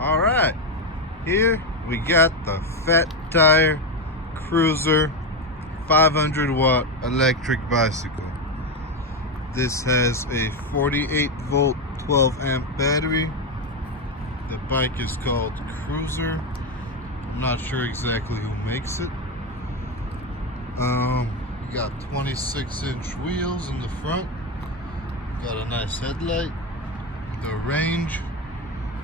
Alright, here we got the Fat Tire Cruiser 500 watt electric bicycle. This has a 48 volt 12 amp battery. The bike is called Cruiser. I'm not sure exactly who makes it. You got 26-inch wheels in the front. Got a nice headlight. The range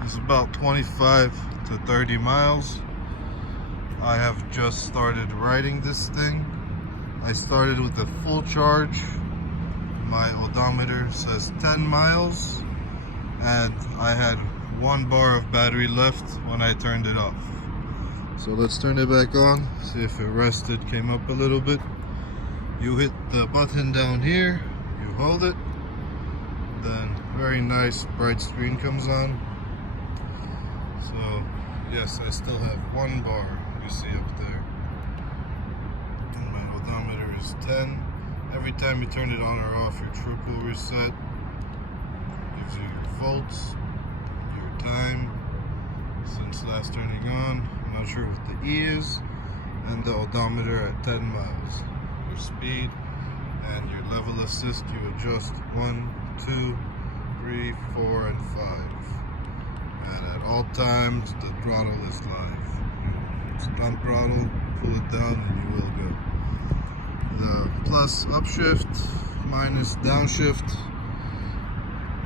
is about 25 to 30 miles. I have just started riding this thing. I started with a full charge. My odometer says 10 miles, and I had 1 bar of battery left when I turned it off. So let's turn it back on, see if it rested, came up a little bit. You hit the button down here, you hold it, then very nice bright screen comes on. So yes, I still have 1 bar, you see up there. And my odometer is 10. Every time you turn it on or off, your trip will reset. Gives you your volts, your time since last turning on. I'm not sure what the E is. And the odometer at 10 miles. Your speed and your level assist, you adjust 1, 2, 3, 4, and 5. And at all times, the throttle is live. Stunt throttle, pull it down, and you will go. The plus upshift, minus downshift.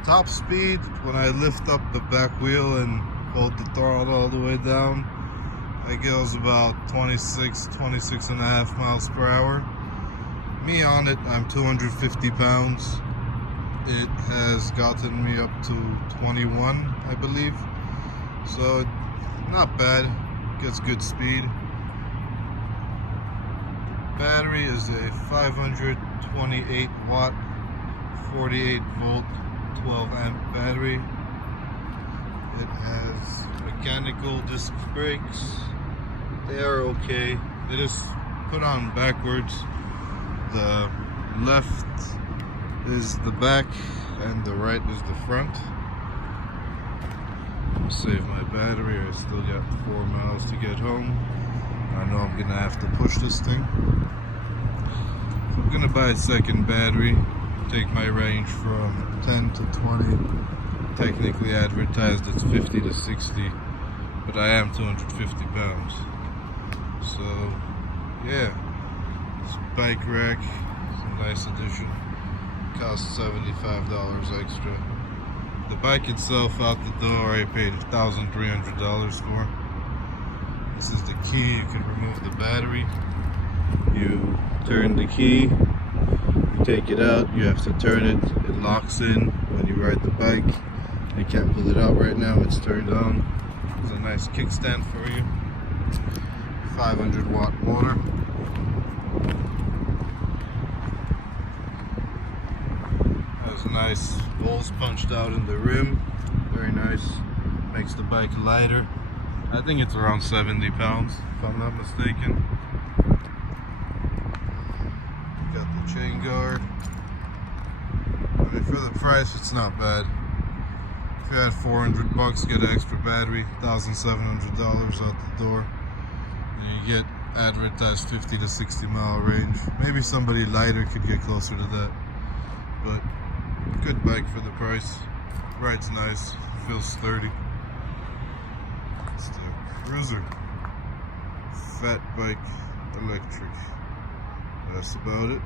Top speed, when I lift up the back wheel and hold the throttle all the way down, I goes about 26 and a half miles per hour. Me on it, I'm 250 pounds. It has gotten me up to 21, I believe. So, not bad. Gets good speed. Battery is a 528 watt, 48 volt, 12 amp battery. It has mechanical disc brakes. They are okay. It is put on backwards. The left is the back and the right is the front. Save my battery. I still got 4 miles to get home. I know I'm gonna have to push this thing. So I'm gonna buy a second battery, take my range from 10 to 20. Technically advertised it's 50 to 60, but I am 250 pounds. So yeah, this bike rack is a nice addition. Costs $75 extra. The bike itself out the door I paid $1,300 for. This is the key. You can remove the battery. You turn the key, you take it out, you have to turn it, it locks in when you ride the bike. I can't pull it out right now, it's turned on. There's a nice kickstand for you. 500 watt motor. Has nice holes punched out in the rim. Very nice. Makes the bike lighter. I think it's around 70 pounds, if I'm not mistaken. Got the chain guard. I mean, for the price, it's not bad. If you had 400 bucks, get an extra battery, $1,700 out the door. You get advertised 50 to 60 mile range. Maybe somebody lighter could get closer to that. But good bike for the price. Rides nice, feels sturdy. It's the Cruiser Fat Bike Electric. That's about it.